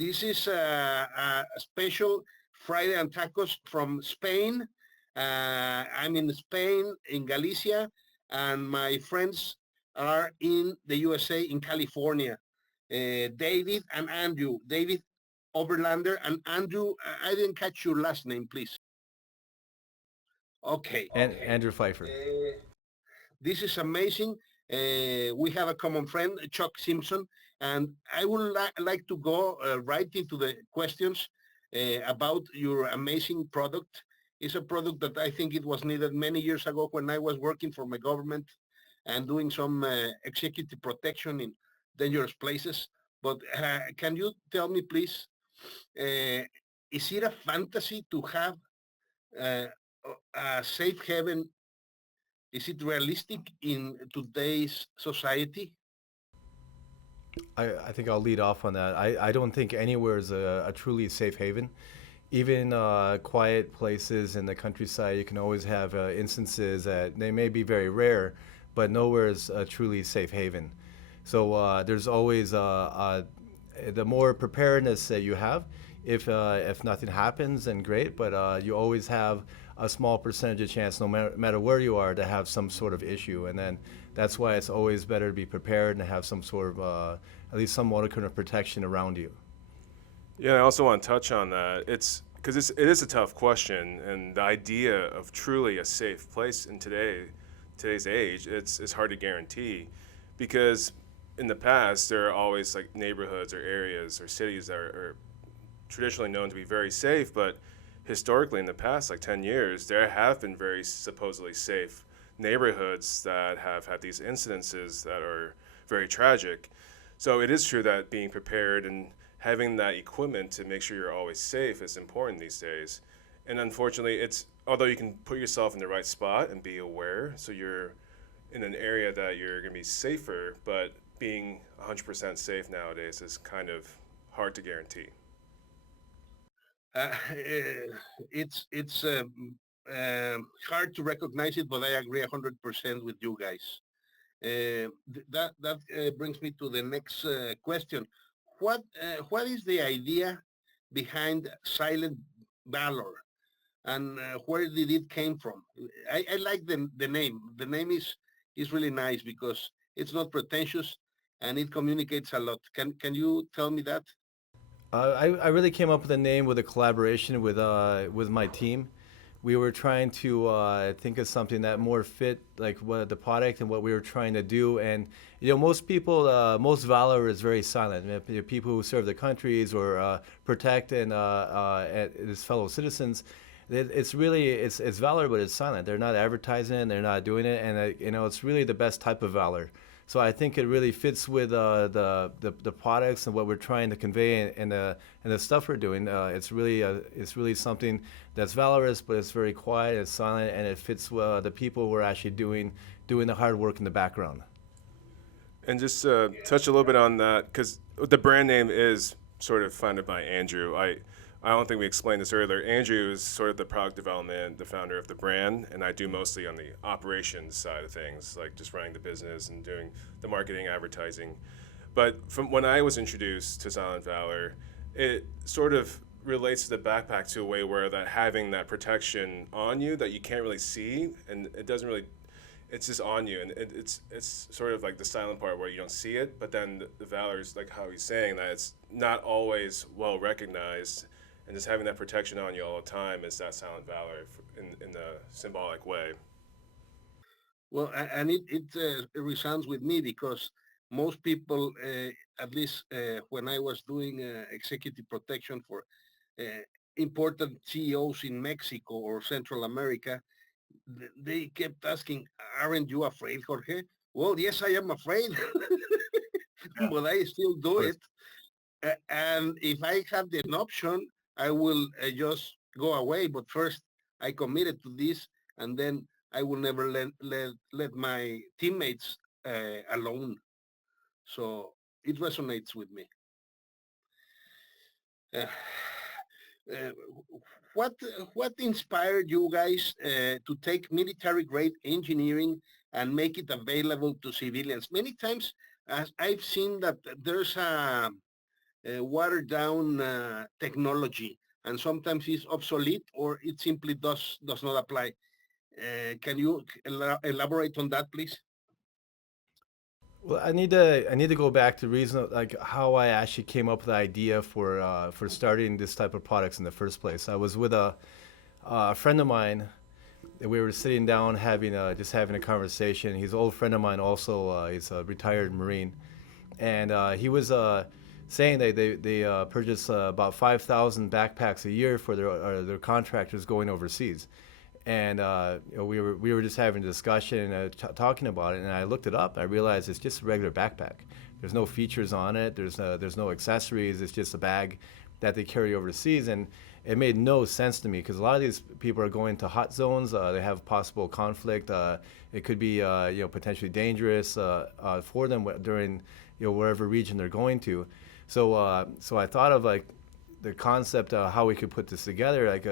This is a special Friday and tacos from Spain. I'm in Spain, in Galicia, and my friends are in the USA, in California. David and Andrew. David Oberlander and Andrew, I didn't catch your last name, please. Okay. And Andrew Pfeifer. This is amazing. We have a common friend, Chuck Simpson, and I would like to go right into the questions about your amazing product. It's a product that I think it was needed many years ago when I was working for my government and doing some executive protection in dangerous places. But can you tell me, please, uh, is it a fantasy to have uh, a safe haven? Is it realistic in today's society? I think I'll lead off on that. I don't think anywhere is a truly safe haven. Even quiet places in the countryside, you can always have instances that they may be very rare, but nowhere is a truly safe haven. So there's always the more preparedness that you have. If nothing happens, then great. But you always have a small percentage of chance, no matter where you are, to have some sort of issue. And then that's why it's always better to be prepared and have some sort of at least some modicum of protection around you. Yeah, I also want to touch on that. It's because it is a tough question, and the idea of truly a safe place in today's age, it's hard to guarantee, because in the past there are always like neighborhoods or areas or cities that are traditionally known to be very safe, but historically in the past like 10 years there have been very supposedly safe neighborhoods that have had these incidences that are very tragic. So it is true that being prepared and having that equipment to make sure you're always safe is important these days. And unfortunately, it's although you can put yourself in the right spot and be aware, so you're in an area that you're going to be safer, but being 100% safe nowadays is kind of hard to guarantee. It's hard to recognize it, but I agree 100% with you guys. That brings me to the next question. What is the idea behind Silent Valor, and where did it came from? I like the name. The name is really nice because it's not pretentious and it communicates a lot. Can you tell me that? I really came up with a name with a collaboration with my team. We were trying to think of something that more fit like what the product and what we were trying to do. And most people, most valor is very silent. People who serve their countries or protect and his fellow citizens. It's really it's valor, but it's silent. They're not advertising it. They're not doing it, and it's really the best type of valor. So I think it really fits with the products and what we're trying to convey and the stuff we're doing. It's really something that's valorous, but it's very quiet, it's silent, and it fits the people who are actually doing the hard work in the background. And just touch a little bit on that, because the brand name is sort of founded by Andrew. I don't think we explained this earlier. Andrew is sort of the product development, the founder of the brand, and I do mostly on the operations side of things, like just running the business and doing the marketing, advertising. But from when I was introduced to Silent Valor, it sort of relates to the backpack to a way where that having that protection on you that you can't really see, and it doesn't really, it's just on you, and it's sort of like the silent part where you don't see it, but then the valor is like how he's saying that it's not always well recognized, and just having that protection on you all the time is that silent valor in the symbolic way. Well, and it resounds with me because most people, at least when I was doing executive protection for uh, important CEOs in Mexico or Central America, they kept asking, "Aren't you afraid, Jorge?" Well, yes, I am afraid, but I still Of do course. it. And if I have an option, I will just go away. But first, I committed to this, and then I will never let my teammates alone. So it resonates with me. Uh, uh, what what inspired you guys to take military grade engineering and make it available to civilians? Many times, as I've seen that there's watered down technology, and sometimes it's obsolete or it simply does not apply. Can you elaborate on that, please? Well, I need to go back to reason like how I actually came up with the idea for starting this type of products in the first place. I was with a friend of mine. And we were sitting down having just having a conversation. He's an old friend of mine also. He's a retired Marine, and he was saying they purchase about 5,000 backpacks a year for their contractors going overseas. And you know, we were just having a discussion and talking about it. And I looked it up. I realized it's just a regular backpack. There's no features on it. There's no accessories. It's just a bag that they carry overseas. And it made no sense to me because a lot of these people are going to hot zones. They have possible conflict. It could be you know, potentially dangerous for them during, you know, wherever region they're going to. So I thought of like the concept of how we could put this together. Like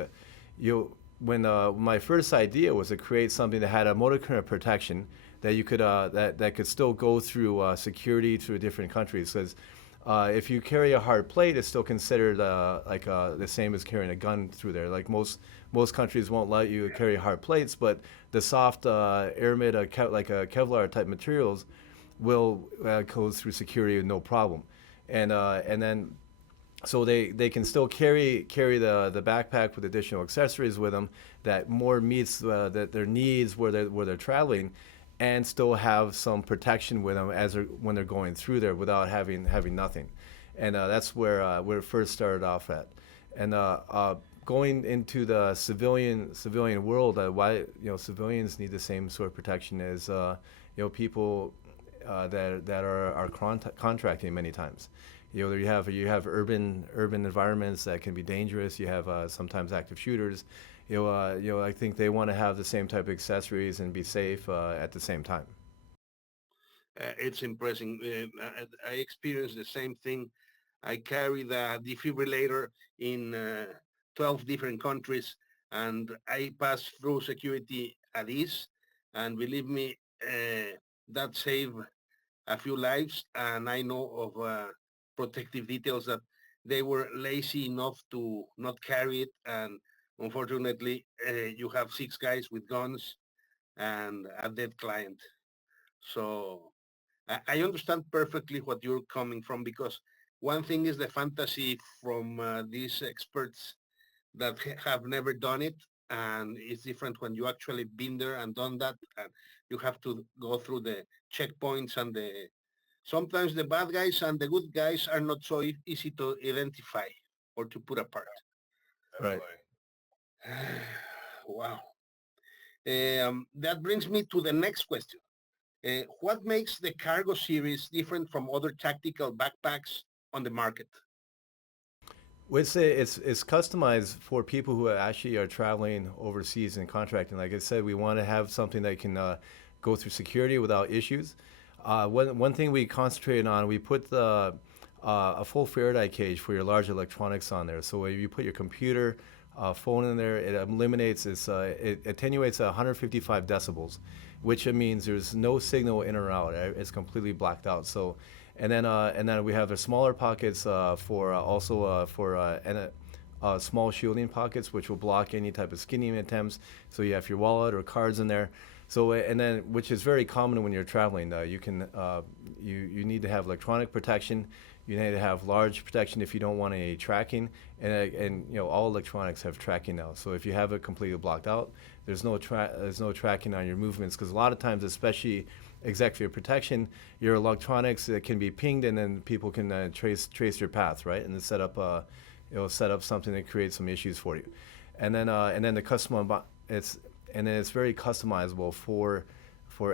you when my first idea was to create something that had a motor current protection that you could that could still go through security through different countries. Because if you carry a hard plate, it's still considered like the same as carrying a gun through there. Like most countries won't let you carry hard plates, but the soft aramid, like Kevlar type materials, will go through security with no problem. And then so they can still carry the backpack with additional accessories with them that more meets their needs where they're traveling, and still have some protection with them when they're going through there without having nothing. And that's where it first started off at. And going into the civilian world, why, you know, civilians need the same sort of protection as you know, people that are contracting many times. You know, you have urban environments that can be dangerous. You have sometimes active shooters. You know, I think they want to have the same type of accessories and be safe at the same time. It's impressive. I experienced the same thing. I carry the defibrillator in 12 different countries, and I pass through security at ease. And believe me, that saved a few lives. And I know of protective details that they were lazy enough to not carry it. And unfortunately, you have 6 guys with guns and a dead client. So I understand perfectly what you're coming from, because one thing is the fantasy from these experts that have never done it, and it's different when you actually been there and done that, and you have to go through the checkpoints, and sometimes the bad guys and the good guys are not so easy to identify or to put apart. Right. Wow. That brings me to the next question. What makes the cargo series different from other tactical backpacks on the market? Would say it's customized for people who actually are traveling overseas and contracting. Like I said, we want to have something that can go through security without issues. One thing we concentrated on, we put a full Faraday cage for your large electronics on there. So when you put your computer, phone in there, it eliminates it attenuates 155 decibels, which means there's no signal in or out. It's completely blacked out. So. And then we have the smaller pockets for small shielding pockets, which will block any type of skimming attempts. So you have your wallet or cards in there. So and then, which is very common when you're traveling. You need to have electronic protection. You need to have large protection if you don't want any tracking. And you know, all electronics have tracking now. So if you have it completely blocked out, there's no tracking on your movements, because a lot of times, especially exactly your protection, your electronics can be pinged, and then people can trace your path, right? And then set up something that creates some issues for you. And then it's very customizable for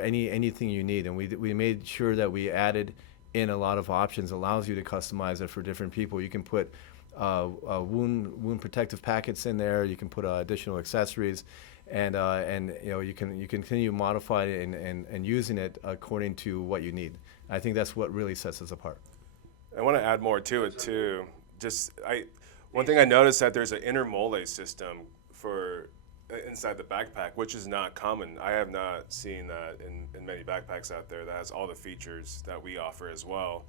anything you need. And we made sure that we added in a lot of options. Allows you to customize it for different people. You can put wound protective packets in there. You can put additional accessories. And you know, you can continue modifying it and using it according to what you need. I think that's what really sets us apart. I want to add more to it too. One thing I noticed, that there's an intermole system for inside the backpack, which is not common. I have not seen that in many backpacks out there that has all the features that we offer as well.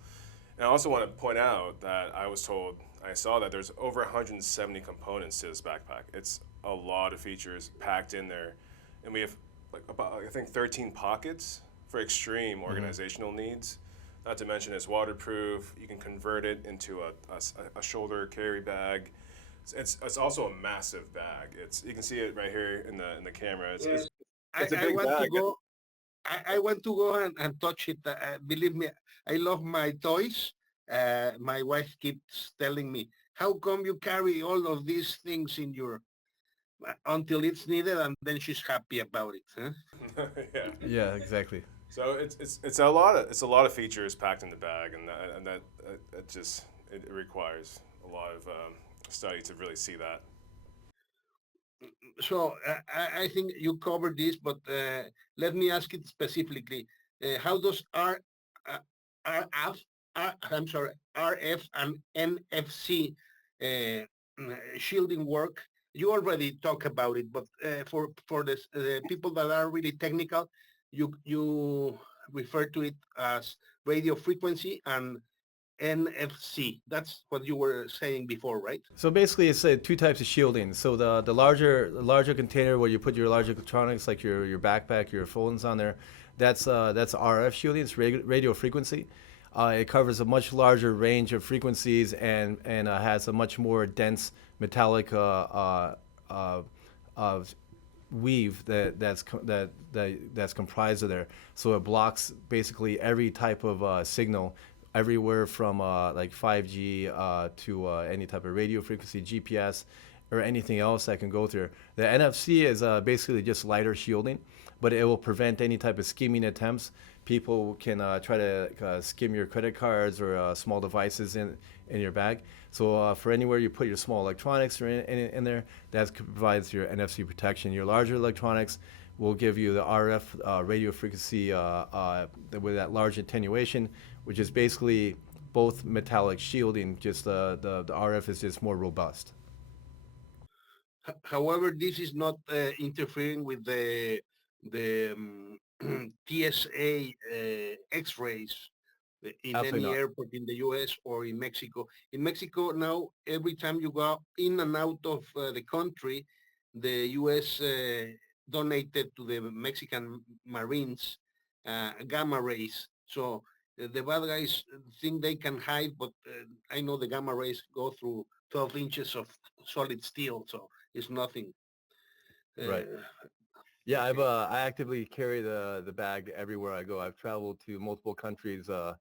And I also want to point out that I saw that there's over 170 components to this backpack. It's a lot of features packed in there, and we have like about I think 13 pockets for extreme organizational needs. Not to mention it's waterproof. You can convert it into a shoulder carry bag. It's also a massive bag. You can see it right here in the camera. Yes. It's a I big want to bag. go. I want to go and touch it. Believe me, I love my toys. My wife keeps telling me, "How come you carry all of these things in your until it's needed?" And then she's happy about it. Huh? Yeah. Yeah, exactly. So it's a lot of features packed in the bag, and that it just it requires a lot of study to really see that. So I think you covered this, but let me ask it specifically. How does uh, RF, I'm sorry, RF and NFC shielding work? You already talked about it, but for the people that are really technical, you refer to it as radio frequency and NFC. That's what you were saying before, right? So basically, it's two types of shielding. So the larger container where you put your large electronics, like your backpack, your phones on there, that's RF shielding. It's radio frequency. It covers a much larger range of frequencies and has a much more dense metallic weave that's comprised of there. So it blocks basically every type of signal, everywhere from like 5G to any type of radio frequency, GPS, or anything else that can go through. The NFC is basically just lighter shielding, but it will prevent any type of skimming attempts. People can try to skim your credit cards or small devices in your bag. So for anywhere you put your small electronics or in there, that provides your NFC protection. Your larger electronics will give you the RF radio frequency with that large attenuation, which is basically both metallic shielding. Just the RF is just more robust. However, this is not interfering with the TSA X-rays in Absolutely any not. airport in the U.S. or in Mexico. In Mexico now, every time you go in and out of the country, the U.S. donated to the Mexican Marines gamma rays. So the bad guys think they can hide, but I know the gamma rays go through 12 inches of solid steel, so it's nothing. Right. Uh, Yeah, okay, I actively carry the bag everywhere I go. I've traveled to multiple countries all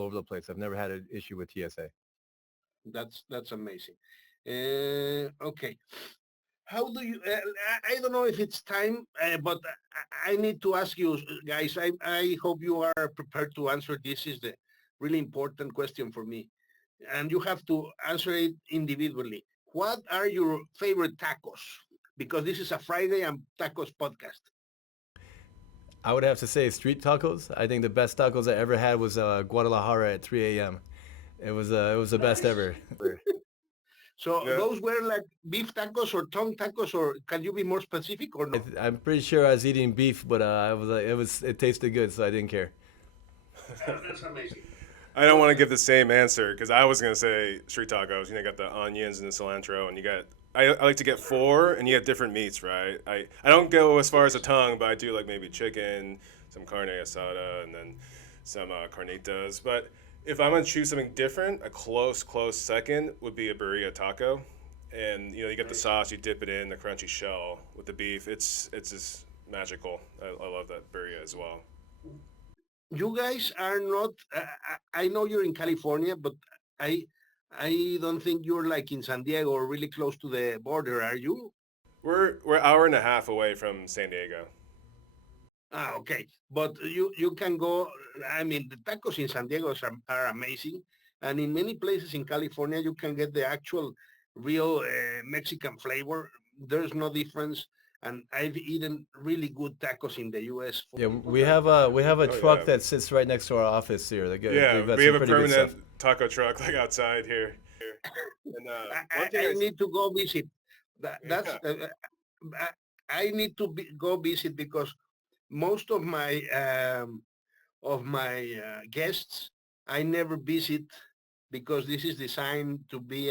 over the place. I've never had an issue with TSA. that's amazing. Okay, how do you? I don't know if it's time, but I need to ask you guys. I hope you are prepared to answer. This is the really important question for me, and you have to answer it individually. What are your favorite tacos? Because this is a Friday and tacos podcast. I would have to say street tacos. I think the best tacos I ever had was Guadalajara at 3 a.m. It was the best Nice. ever. So Yeah. those were like beef tacos or tongue tacos, or can you be more specific or no? I'm pretty sure I was eating beef, but it tasted good, so I didn't care. That's amazing. I don't want to give the same answer because I was gonna say street tacos. You know, you got the onions and the cilantro, and you got. I like to get four, and you have different meats, right? I don't go as far as a tongue, but I do like maybe chicken, some carne asada, and then some carnitas. But if I'm gonna choose something different, a close second would be a burrito taco, and you know you get the Nice. sauce, you dip it in the crunchy shell with the beef. It's just magical. I love that burrito as well. You guys are not. I know you're in California, but I I don't think you're like in San Diego or really close to the border, are you? We're an hour and a half away from San Diego. Okay, but you can go. I mean, the tacos in San Diego are amazing, and in many places in California, you can get the actual, real Mexican flavor. There's no difference, and I've eaten really good tacos in the U.S. for Yeah, people that. we have a Oh truck yeah, that sits right next to our office here. yeah. They've got We some have a pretty good permanent stuff. taco truck like outside here. And one thing I need to go visit. That's yeah, I I need to go visit because most of my guests I never visit because this is designed to be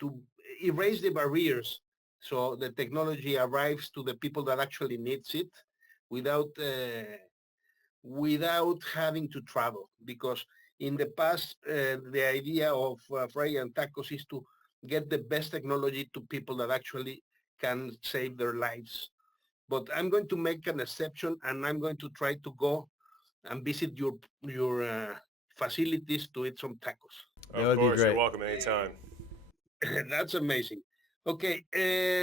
to erase the barriers so the technology arrives to the people that actually needs it without without having to travel. Because in the past, the idea of Fry and Tacos is to get the best technology to people that actually can save their lives. But I'm going to make an exception, and I'm going to try to go and visit your facilities to eat some tacos. That Of would be course, you're great. welcome anytime. That's amazing. Okay,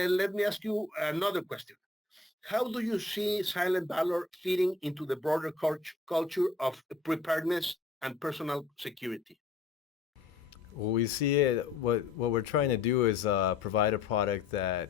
let me ask you another question. How do you see Silent Valor fitting into the broader culture of preparedness and personal security? Well, we see it. What we're trying to do is provide a product that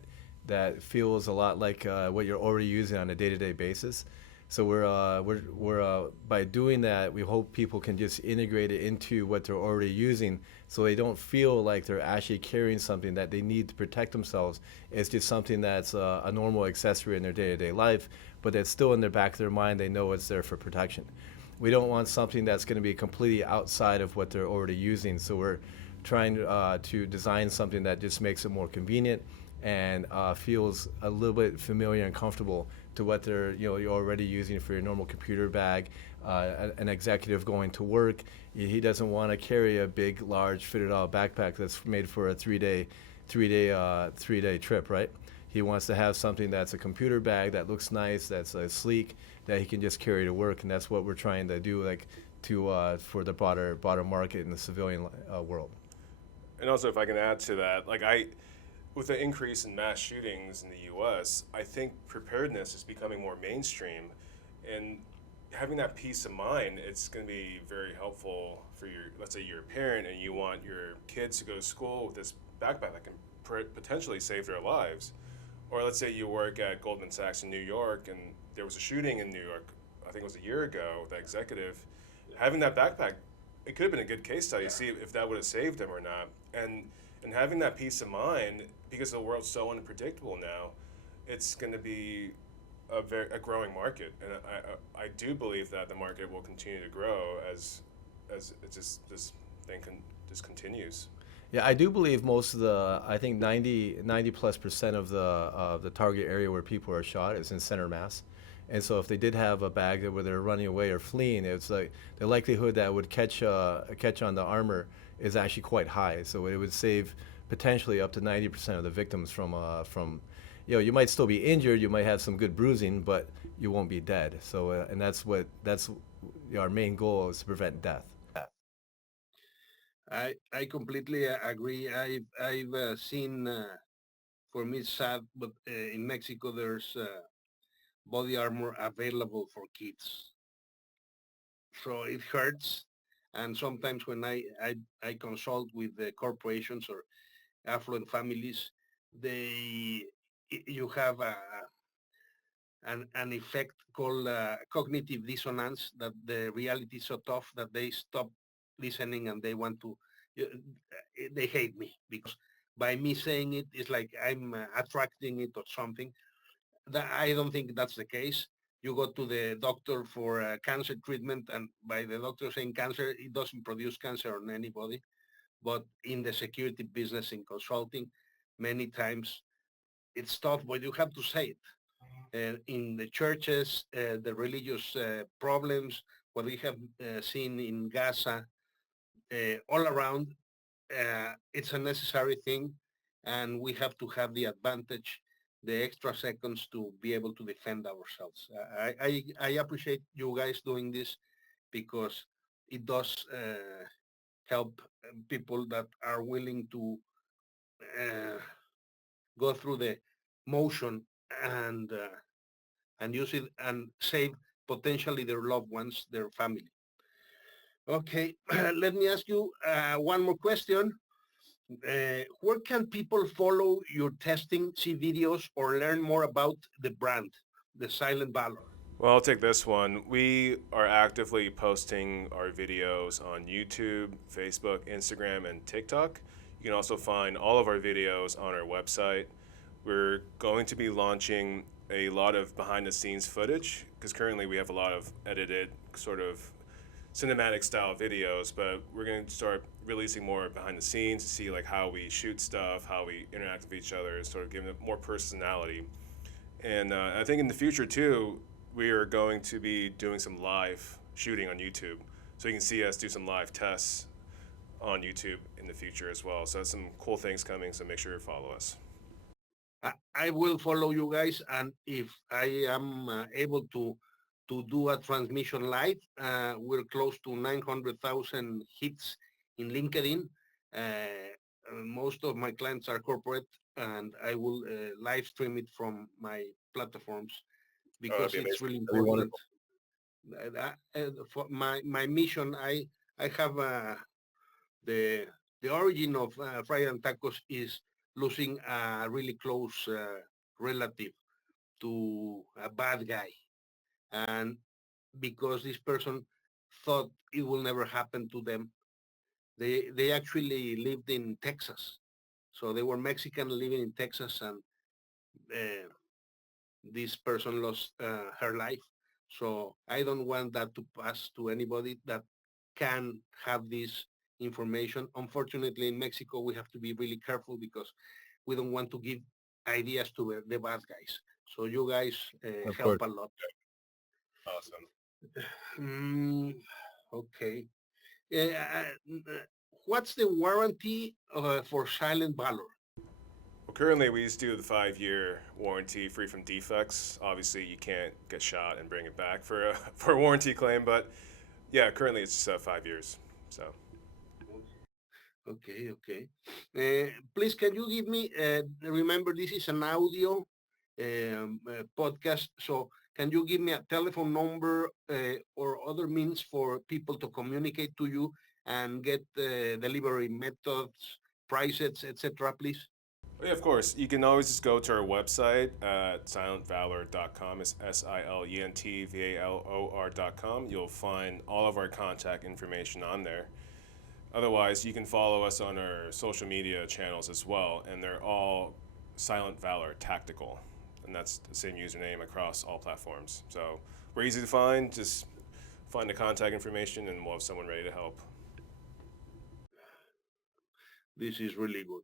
feels a lot like what you're already using on a day-to-day basis. So we're by doing that, we hope people can just integrate it into what they're already using, so they don't feel like they're actually carrying something that they need to protect themselves. It's just something that's a normal accessory in their day-to-day life, but that's still in the back of their mind. They know it's there for protection. We don't want something that's going to be completely outside of what they're already using. So we're trying to design something that just makes it more convenient and feels a little bit familiar and comfortable to what you're already using for your normal computer bag. An executive going to work, he doesn't want to carry a big, large, fitted-out backpack that's made for a three-day trip, right? He wants to have something that's a computer bag that looks nice, that's sleek, that he can just carry to work, and that's what we're trying to do, for the broader market in the civilian world. And also, if I can add to that, with the increase in mass shootings in the U.S., I think preparedness is becoming more mainstream, and having that peace of mind, it's going to be very helpful for let's say you're a parent and you want your kids to go to school with this backpack that can potentially save their lives. Or let's say you work at Goldman Sachs in New York and there was a shooting in New York, I think it was a year ago, with that executive. Having that backpack, it could have been a good case study to see if that would have saved him or not. And having that peace of mind, because the world's so unpredictable now, it's going to be a growing market. And I do believe that the market will continue to grow as this thing just continues. Yeah, I do believe most of I think 90+% of the target area where people are shot is in center mass. And so if they did have a bag where they're running away or fleeing, it's like the likelihood that it would catch on the armor is actually quite high. So it would save potentially up to 90% of the victims from you might still be injured, you might have some good bruising, but you won't be dead. So and that's our main goal, is to prevent death. I completely agree. I've seen, for me it's sad, but in Mexico there's body armor available for kids. So it hurts. And sometimes when I consult with the corporations or affluent families, you have an effect called cognitive dissonance, that the reality is so tough that they stop listening and they want to, they hate me because by me saying it, it's like I'm attracting it or something. That I don't think that's the case. You go to the doctor for cancer treatment, and by the doctor saying cancer, it doesn't produce cancer on anybody. But in the security business, in consulting, many times it's tough, but you have to say it. In the churches, the religious problems, what we have seen in Gaza, all around, it's a necessary thing, and we have to have the advantage, the extra seconds to be able to defend ourselves. I appreciate you guys doing this because it does help people that are willing to go through the motion and use it and save potentially their loved ones, their family. Okay, let me ask you one more question. Where can people follow your testing, see videos, or learn more about the brand, the Silent Valor? Well, I'll take this one. We are actively posting our videos on YouTube, Facebook, Instagram, and TikTok. You can also find all of our videos on our website. We're going to be launching a lot of behind the scenes footage because currently we have a lot of edited sort of cinematic style videos, but we're going to start releasing more behind the scenes to see like how we shoot stuff, how we interact with each other, sort of giving it more personality. And I think in the future too, we are going to be doing some live shooting on YouTube, so you can see us do some live tests on YouTube in the future as well. So that's some cool things coming. So make sure you follow us. I will follow you guys, and if I am able to do a transmission live, we're close to 900,000 hits in LinkedIn. Most of my clients are corporate, and I will live stream it from my platforms because it's really important. For my mission, I have the origin of Fried and Tacos is losing a really close relative to a bad guy, and because this person thought it will never happen to them, they actually lived in Texas, so they were Mexican living in Texas, and uh, this person lost her life. So I don't want that to pass to anybody that can have this information. Unfortunately, in Mexico, we have to be really careful because we don't want to give ideas to the bad guys. So you guys help a lot. Awesome. Okay. What's the warranty for Silent Valor? Well, currently we just do the 5-year warranty free from defects. Obviously, you can't get shot and bring it back for a for a warranty claim, but yeah, currently it's 5 years. So. Okay, okay. Please, can you give me, remember this is an audio podcast, so can you give me a telephone number or other means for people to communicate to you and get delivery methods, prices, etc., please? Yeah, of course. You can always just go to our website at silentvalor.com. It's SILENTVALOR.com. You'll find all of our contact information on there. Otherwise, you can follow us on our social media channels as well, and they're all Silent Valor Tactical, and that's the same username across all platforms. So we're easy to find. Just find the contact information, and we'll have someone ready to help. This is really good.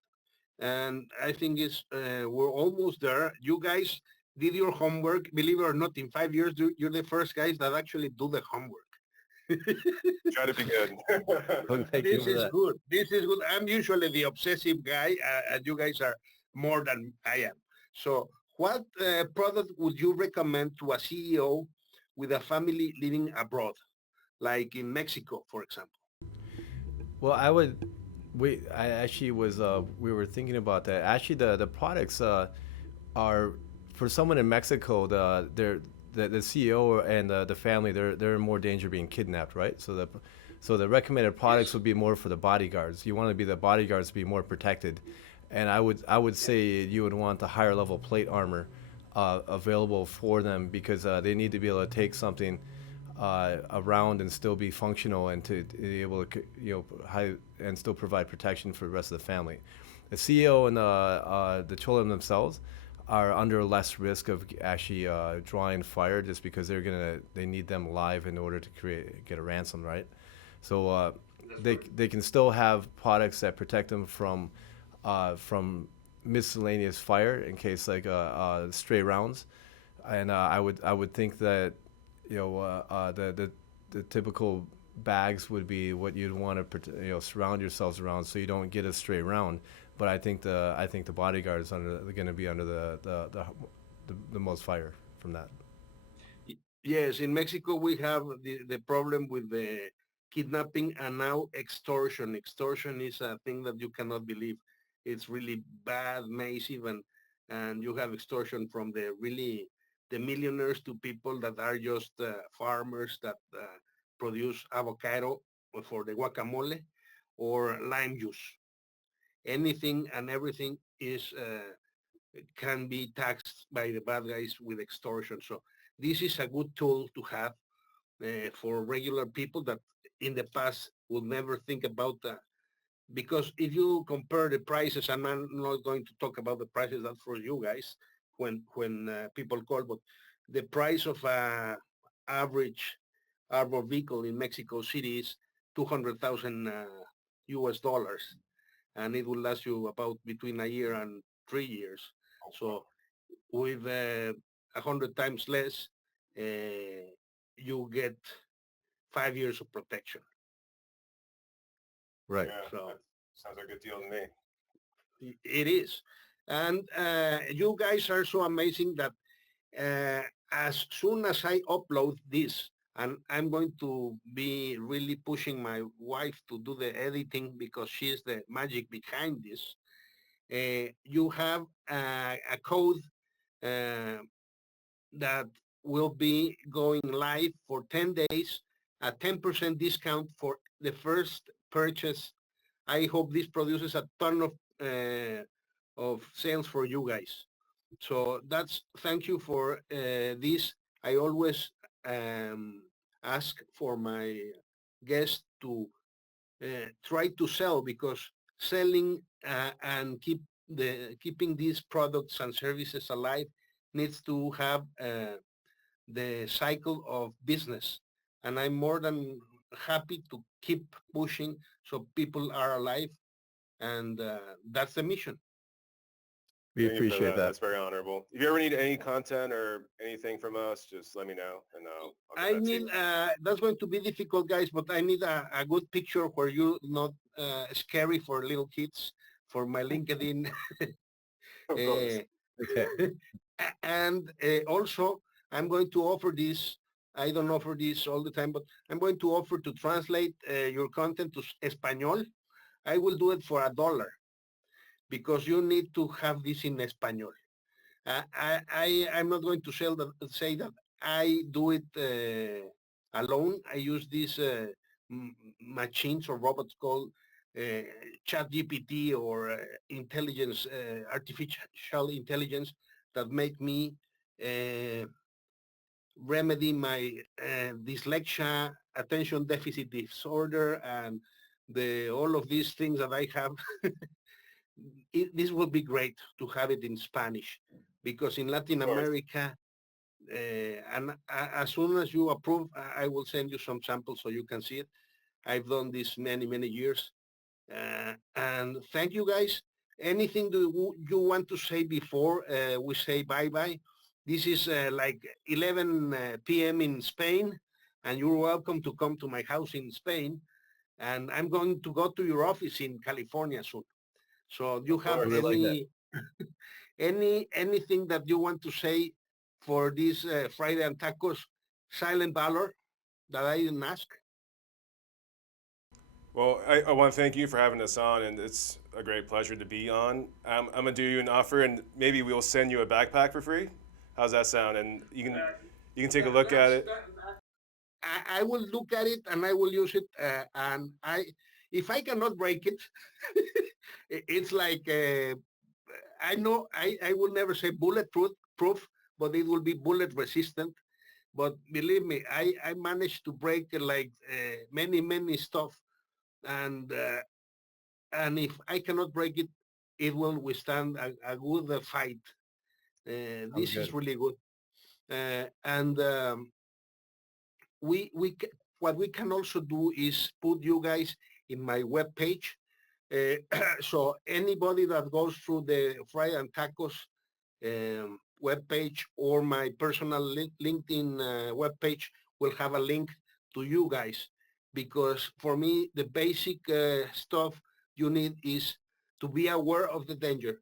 And I think it's we're almost there. You guys did your homework. Believe it or not, in 5 years, you're the first guys that actually do the homework. Try to be good. This is good. This is good. I'm usually the obsessive guy, and you guys are more than I am. So what product would you recommend to a CEO with a family living abroad, like in Mexico, for example? Well, I actually was, we were thinking about that. Actually, the products are for someone in Mexico. The CEO and the family, they're in more danger of being kidnapped, right? So the recommended products would be more for the bodyguards. You want to be the bodyguards to be more protected, and I would say you would want the higher level plate armor available for them because they need to be able to take something around and still be functional and to be able to and still provide protection for the rest of the family. The CEO and the children themselves are under less risk of actually drawing fire just because they need them alive in order to get a ransom, right? So they can still have products that protect them from miscellaneous fire in case like stray rounds, and I would think that the typical bags would be what you'd want to surround yourselves around so you don't get a stray round. But I think the bodyguards are going to be under the most fire from that. Yes, in Mexico we have the problem with the kidnapping and now extortion. Extortion is a thing that you cannot believe. It's really bad, massive, and you have extortion from the millionaires to people that are just farmers that produce avocado for the guacamole or lime juice. Anything and everything can be taxed by the bad guys with extortion. So this is a good tool to have for regular people that in the past would never think about that. Because if you compare the prices, and I'm not going to talk about the prices that for you guys when people call, but the price of a average armored vehicle in Mexico City is 200,000 US dollars, and it will last you about between a year and 3 years. So with 100 times less, you get 5 years of protection. Right. Yeah, So that sounds like a good deal to me. it is. And you guys are so amazing that as soon as I upload this, and I'm going to be really pushing my wife to do the editing because she's the magic behind this, you have a code that will be going live for 10 days, a 10% discount for the first purchase. I hope this produces a ton of sales for you guys. So thank you for this. I always ask for my guests to try to sell, because selling and keeping these products and services alive needs to have the cycle of business. And I'm more than happy to keep pushing so people are alive. And that's the mission. We Thank you for appreciate that. That's very honorable. If you ever need any content or anything from us, just let me know, and I'll I get that to need, you. that's going to be difficult, guys, but I need a good picture where you're not scary for little kids for my LinkedIn. Of course. Okay. And also, I'm going to offer this. I don't offer this all the time, but I'm going to offer to translate your content to Espanol. I will do it for $1 because you need to have this in Espanol. I'm not going to say that I do it alone. I use these machines or robots called chat GPT or artificial intelligence that make me remedy my dyslexia, attention deficit disorder, and all of these things that I have. This would be great to have it in Spanish, because in Latin America, and as soon as you approve, I will send you some samples so you can see it. I've done this many years. And thank you, guys. Anything do you want to say before we say bye-bye? This is like 11 p.m. in Spain, and you're welcome to come to my house in Spain. And I'm going to go to your office in California soon. So do you have anything that you want to say for this Friday and Tacos Silent Valor that I didn't ask? Well, I want to thank you for having us on, and it's a great pleasure to be on. I'm gonna do you an offer, and maybe we'll send you a backpack for free. How's that sound? And you can take a look at it. I will look at it and I will use it. And if I cannot break it, it's like I know I will never say bulletproof, but it will be bullet resistant. But believe me, I managed to break like many stuff, and if I cannot break it, it will withstand a good fight. This is really good, and what we can also do is put you guys in my web page. So anybody that goes through the Friday and Tacos web page or my personal LinkedIn web page will have a link to you guys, because for me the basic stuff you need is to be aware of the danger,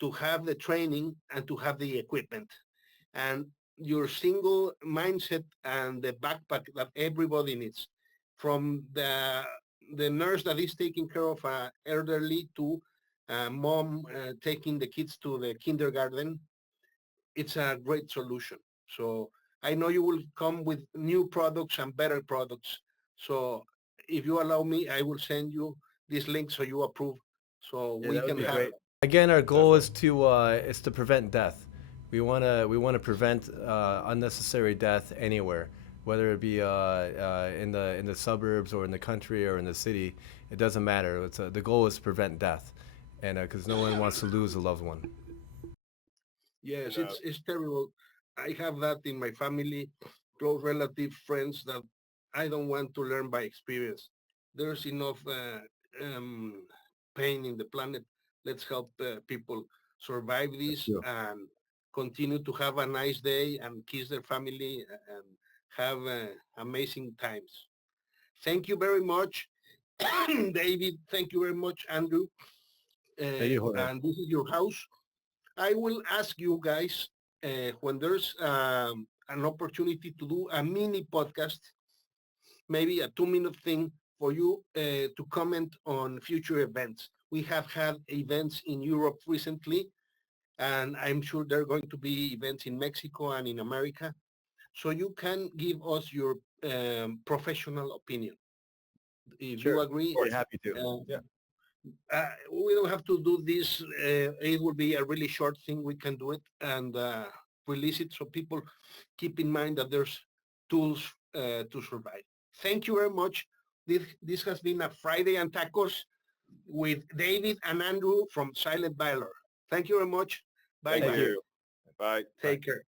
to have the training, and to have the equipment, and your single mindset and the backpack that everybody needs, from the nurse that is taking care of an elderly to mom taking the kids to the kindergarten. It's a great solution. So I know you will come with new products and better products. So if you allow me, I will send you this link so you approve, so we can have great. Again, our goal is to prevent death. We wanna prevent unnecessary death anywhere, whether it be in the suburbs or in the country or in the city. It doesn't matter. The goal is to prevent death, and because no one wants to lose a loved one. Yes, it's terrible. I have that in my family, close relative, friends that I don't want to learn by experience. There's enough pain in the planet. Let's help people survive this you. and continue to have a nice day and kiss their family and have amazing times. Thank you very much, David. Thank you very much, Andrew. Thank you, Jorge. And this is your house. I will ask you guys when there's an opportunity to do a mini podcast, maybe a 2-minute thing for you to comment on future events. We have had events in Europe recently, and I'm sure there are going to be events in Mexico and in America. So you can give us your professional opinion. If you agree, We're happy to. Yeah. we don't have to do this. It will be a really short thing. We can do it and release it so people keep in mind that there's tools to survive. Thank you very much. This has been a Friday and Tacos with David and Andrew from Silent Valor. Thank you very much. Bye. Thank you. Bye. Take care.